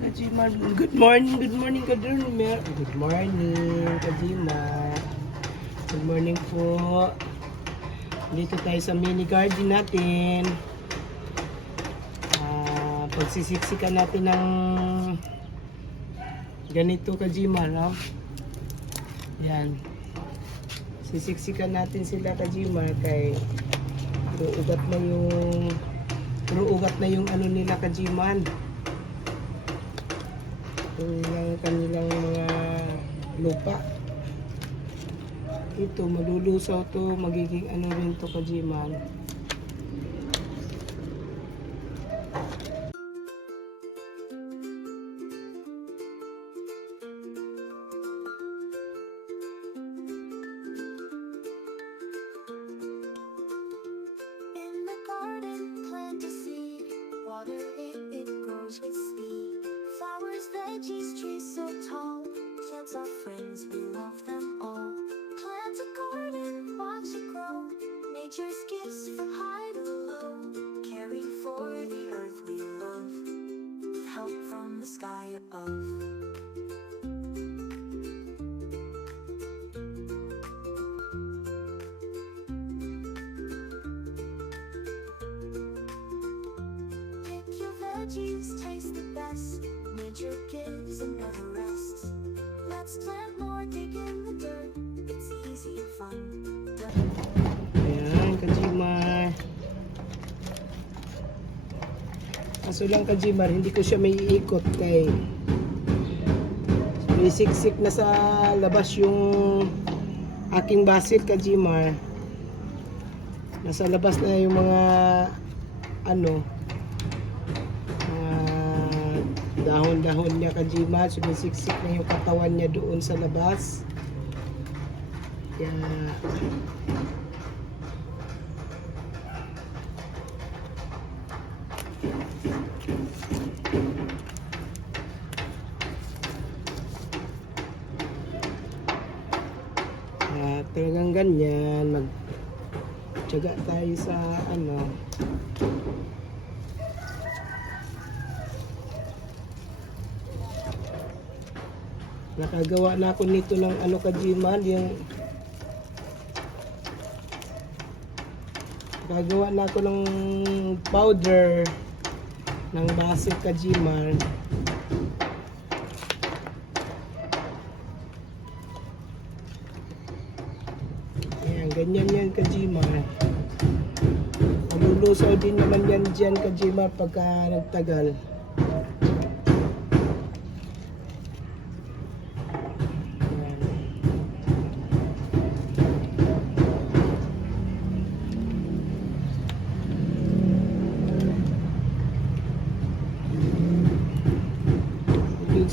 Ayan, Kajima. Good morning, good morning, Kajima. Good morning, Kajima. Good morning po. Dito tayo sa mini garden natin. Ah, pagsisiksikan natin ng ganito, Kajima, no? Yan. Sisiksikan natin sila, Kajima, kay ugat na yung puro ugat na yung ano nila, Kajiman yung kanilang mga lupa. Ito, malulusaw to, magiging ano rin to kajiman. Plants are friends, we love them all. Plant a garden, watch it grow. Nature's gifts from high to low. Caring for the earth we love. Help from the sky above. Veggies, taste the best. Nature gives and never. Let's plant more, dig in the dirt. It's easy and fun. Ayan, kajimar. Kaso lang kajimar, hindi ko siya may iikot kay may siksik na sa labas yung aking basit kajimar. Nasa labas na yung mga ano dahon-dahon niya kajimar. Sumisiksik na yung katawan niya doon sa labas. Kaya Ah, talagang ganyan, mag tiyaga tayo sa ano. Nakagawa na ako nito ng ano kajiman, yung Nakagawa na ako ng powder ng basil kajiman. Ayan, ganyan yan kajima. Malulusaw din naman yan dyan kajima pagka nagtagal.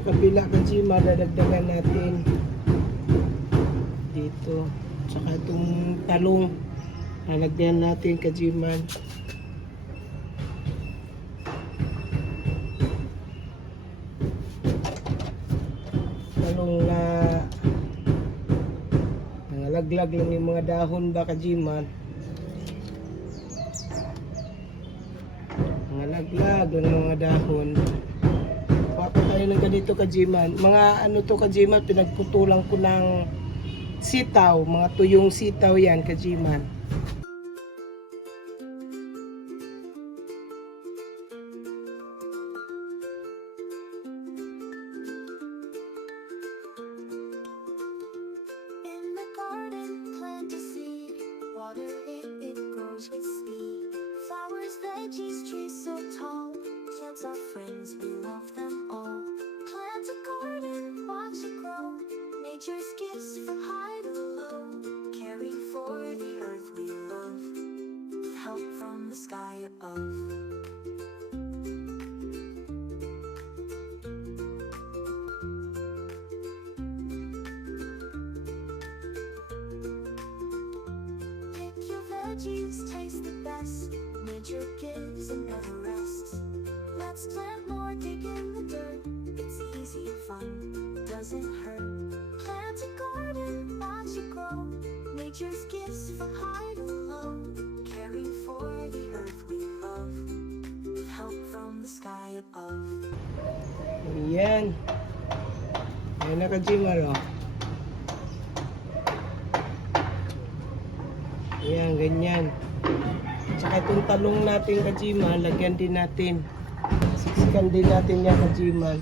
Sa kabila kajima, dadagdagan natin dito. Tsaka itong talong. Lalagyan natin kajiman. Talong na nangalaglag lang yung mga dahon ba kajiman. Nangalaglag lang yung mga dahon. Papa tayo ng ganito kajiman. Mga ano to kajiman, pinagputulang ko ng sitaw, mga tuyong sitaw yan, kajiman. Veggies, taste the best. Nature gives and never rests. Let's plant more, dig in the dirt. It's easy and fun, doesn't hurt. Plant a garden, watch it grow. Nature's gifts from high to low. Caring for the earth we love. With help from the sky above. Na ka-Jimar, Ayan, ganyan. Tsaka itong talong natin ka-Jimar, lagyan din natin. Siksikan din natin yan ka-Jimar.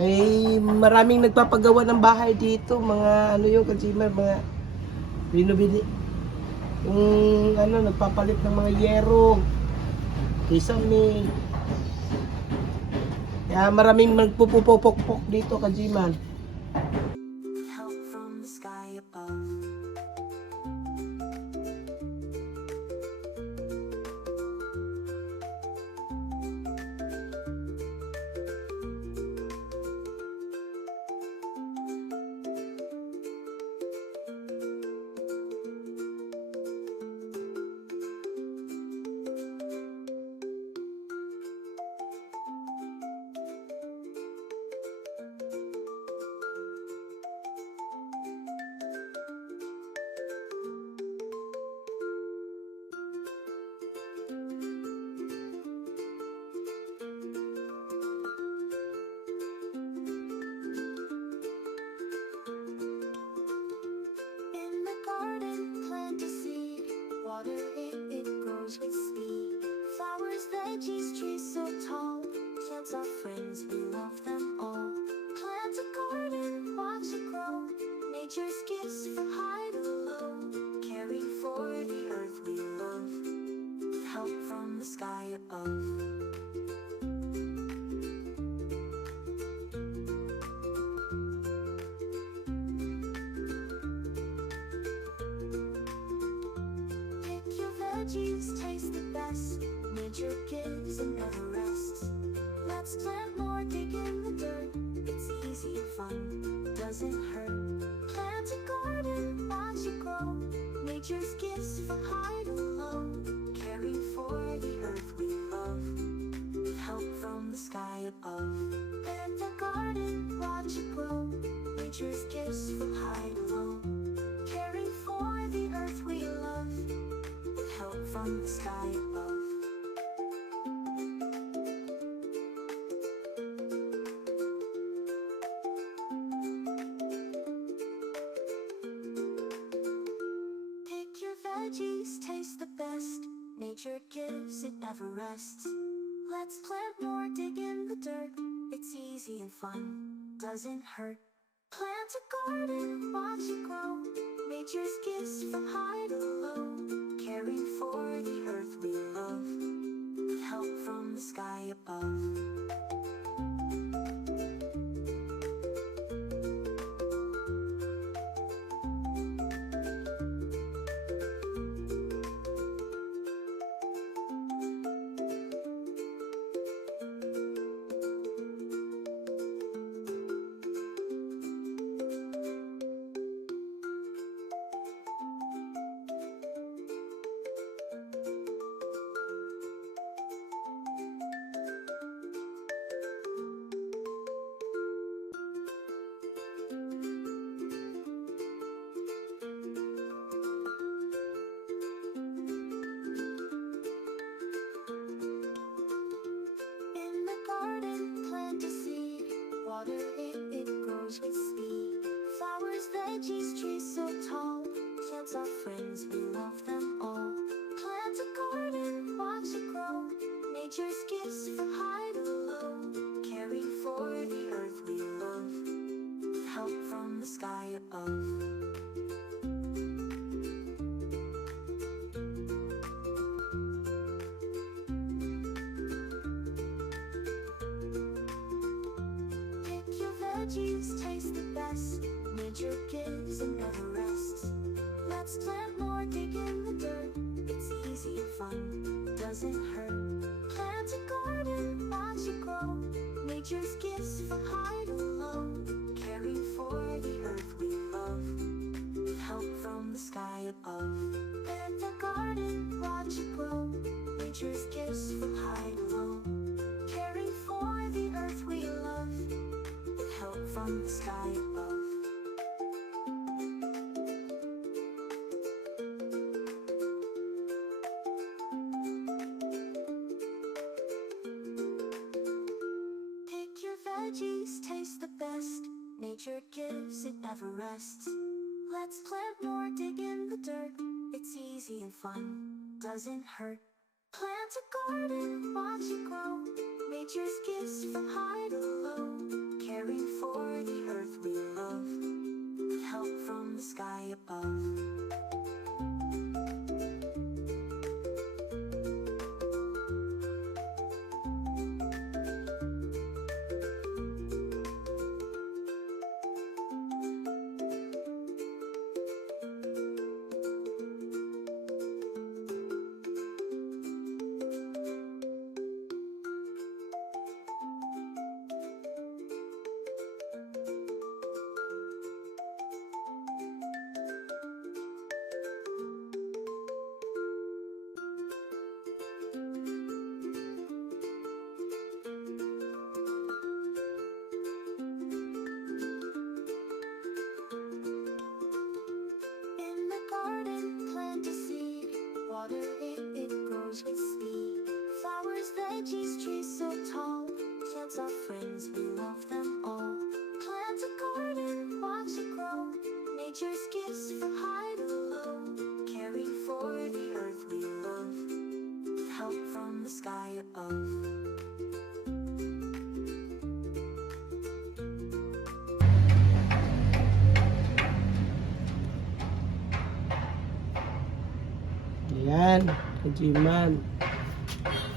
May maraming nagpapagawa ng bahay dito, mga ano yung ka-Jimar, mga binubili, yung ano, nagpapalit ng mga yero, kisame. Kaya maraming nagpupupupokpok dito, Kajiman. Help from the sky above. Your veggies, taste the best. Nature gives and never rests. Let's plant more, dig in the dirt. It's easy and fun, doesn't hurt. Plant a garden, watch it grow. Nature's gifts from high to low. Caring for the earth we love. With help from the sky above. Sky above. Pick your veggies, taste the best. Nature gives, it never rests. Let's plant more, dig in the dirt. It's easy and fun, doesn't hurt. Plant a garden, watch it grow. Nature's gifts from high to low. Caring for the earth we love. Help from the sky above. Veggies, taste the best. Nature gives and never rests. Let's plant more, dig in the dirt. It's easy and fun, doesn't hurt. Plant a garden, watch it grow. Nature's gifts from high to low. Caring for the earth we love. With help from the sky above. Plant a garden, watch it grow. Nature's gifts from high to low. Caring for the earth we love from the sky above. Pick your veggies, taste the best. Nature gives, it never rests. Let's plant more, dig in the dirt. It's easy and fun, doesn't hurt. Plant a garden, watch it grow. Nature's gifts from high to low. Caring for the earth we love. Help from the sky above. Ayan, kajiman.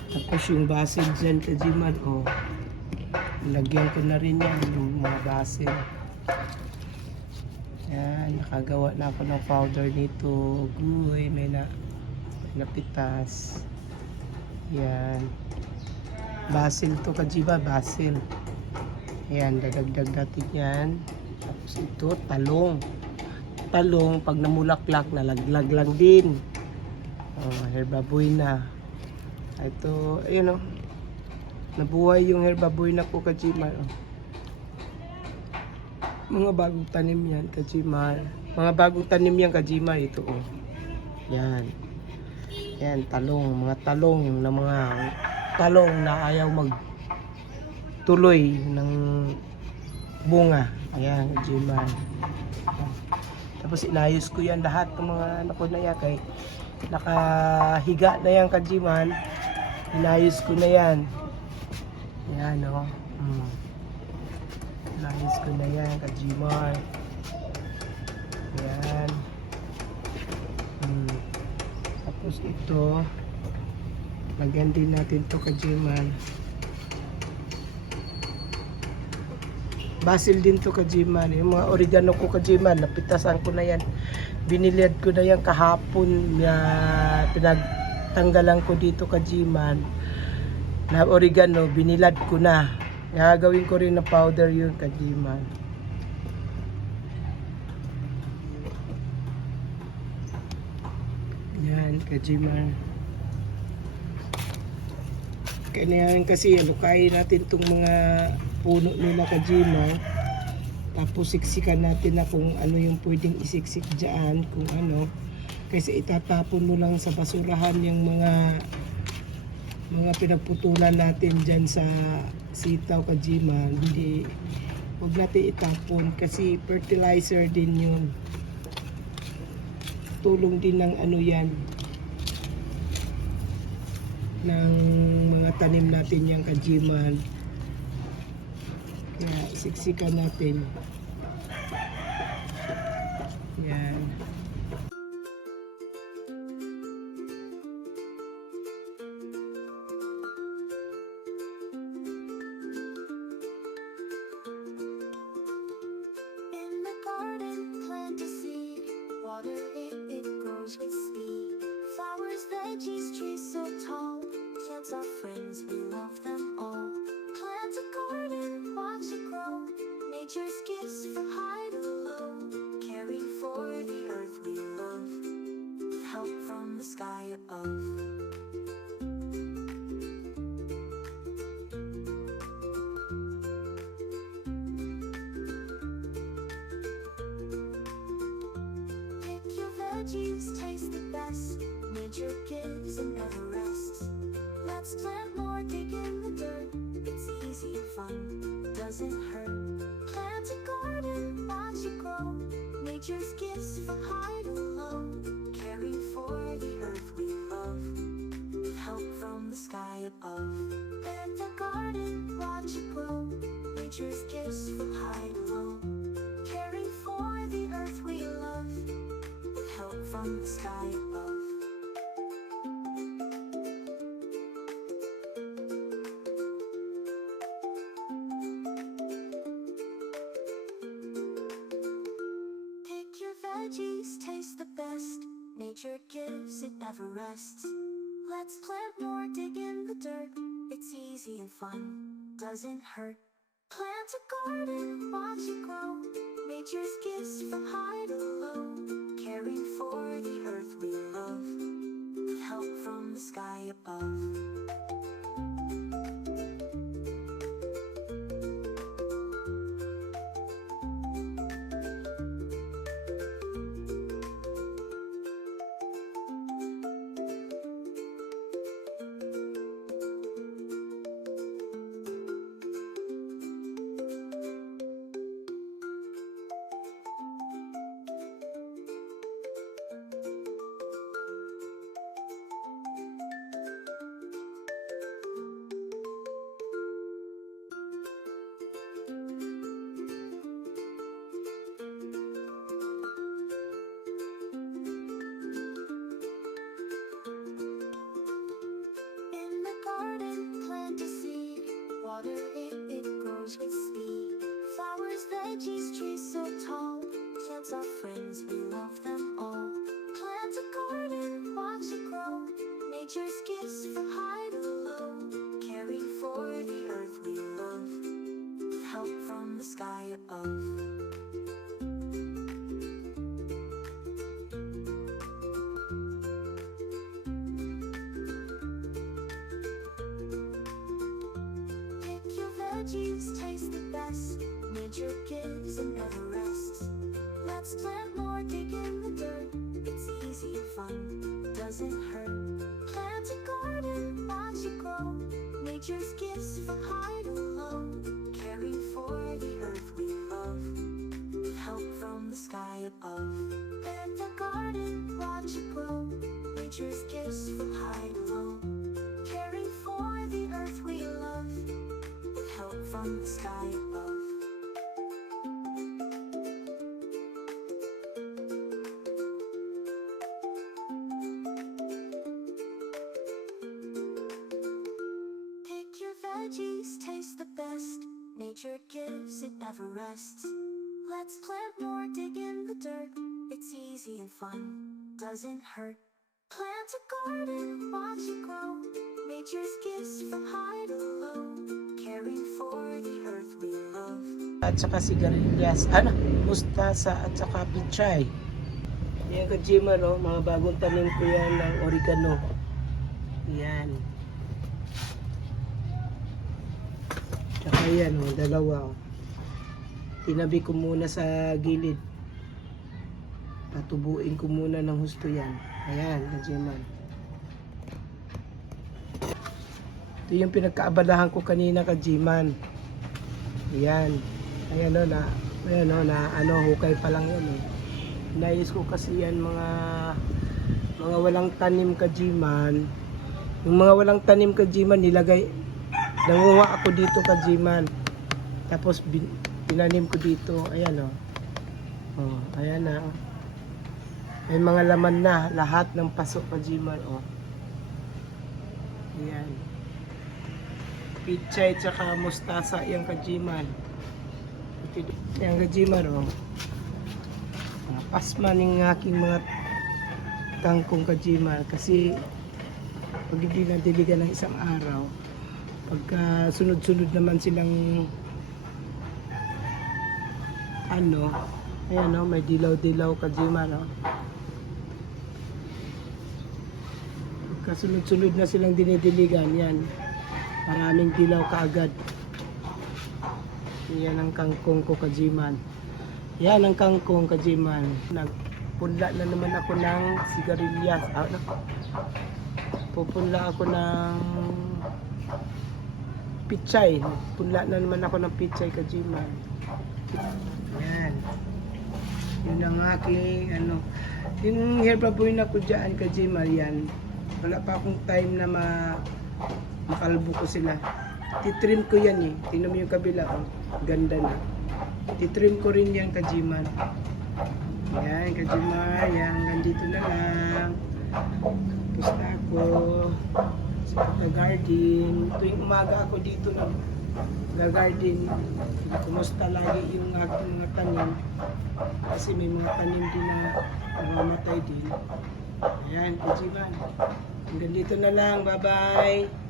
Tapos yung basil dyan, kajiman, oh. Lagyan ko na rin yan, yung mga basil. Ayan, nakagawa na ako ng powder nito. Guy, may na may napitas. Ayan. Basil to, kajiba, basil. Ayan, dadagdag natin yan. Tapos ito, talong. Talong, pag namulaklak, nalaglag lang din. Oh, herbaboy na. Ito, ayun oh. Nabuhay yung herbaboy na po kajimar. Oh. Mga bagong tanim yan kajimar. Mga bagong tanim yan kajimar ito oh. Yan. Yan, talong. Mga talong yung mga talong na ayaw mag tuloy ng bunga. Ayan, kajimar. Tapos inayos ko yan lahat ng mga ko na yan kay nakahiga na yan kajiman inayos ko na yan yan o mm. inayos ko na yan kajiman yan mm. tapos ito lagyan din natin to kajiman basil din to kajiman yung mga oregano ko kajiman napitasan ko na yan. Binilid ko na yan kahapon. Na pinagtanggalan ko dito kajiman na oregano binilad ko na. Gagawin ko rin ng powder yun kajiman yan kajiman kailangan kasi alukayin natin itong mga puno nila kajiman tapos siksikan natin na kung ano yung pwedeng isiksik dyan, kung ano. Kasi itatapon mo lang sa basurahan yung mga mga pinagputulan natin dyan sa sitaw kajima. Hindi, huwag natin itapon kasi fertilizer din yun. Tulong din ng ano yan ng mga tanim natin yung kajiman. Kaya siksikan natin. Yan. Your veggies, taste the best. Nature gives and never rests. Let's plant more, dig in the dirt. It's easy and fun, doesn't hurt. Plant a garden, watch it grow. Nature's gifts from high to low. Caring for the earth we love. With help from the sky above. Never rests. Let's plant more, dig in the dirt. It's easy and fun, doesn't hurt. Plant a garden, watch it grow. Nature's gifts from high to low. Caring for the earth we love. Help from the sky above. It best. Nature gives and never rests. Let's plant more, dig in the dirt. It's easy and fun, doesn't hurt. Nature gives, it never rests. Let's plant more, dig in the dirt. It's easy and fun, doesn't hurt. Plant a garden, watch it grow. Nature's gifts from high to low. Caring for the earth we love. At saka sigarilyas. Ano? Mustasa at saka pichay. Yan ka Jimar, oh. Mga bagong tanim ko yan ng oregano. Yan. Tsaka yan, oh. Dalawa, oh. Tinabi ko muna sa gilid. Patubuin ko muna ng husto yan. Ayan, ka Jimar. Ito yung pinagkaabalahan ko kanina ka Jiman. Yan. Ayan o na, ayan o na, ano, hukay pa lang yan eh. Nais ko kasi yan mga, mga walang tanim ka Jiman. Yung mga walang tanim ka Jiman, nilagay, nangunga ako dito ka Jiman. Tapos bin, pinanim ko dito, ayan o. Oh, ayan na. oh. May mga laman na, lahat ng pasok ka Jiman, oh. Ayan. Pichay tsaka mustasa yung kajiman. Yung kajiman oh. Ah, Pasma ng aking mga kangkong kajiman kasi pag hindi na diligan ng isang araw pagka sunod-sunod naman silang ano ayan oh, may dilaw-dilaw kajiman oh. Pagka sunod-sunod na silang dinidiligan yan Maraming dilaw kaagad. Yan ang kangkong ko kajiman. Yan ang kangkong kajiman. Nagpunla na naman ako ng sigarilyas. Ah, Pupunla ako ng pichay. Punla na naman ako ng pichay kajiman. Yan. Yun ang aking ano. Yung hair baboy na ko dyan kay Jimar yan. Wala pa akong time na ma makalbo ko sila. Titrim ko yan eh. Tingnan mo yung kabila oh. Ganda na. Titrim ko rin yan Kajiman. Yan, Kajimar. Yan, hanggang dito na lang. Tapos na ako sa garden. Tuwing umaga ako dito na garden. Kumusta lagi yung aking mga tanim. Kasi may mga tanim din na namamatay din. Ayan, Kajiman. Hanggang dito na lang. Bye-bye.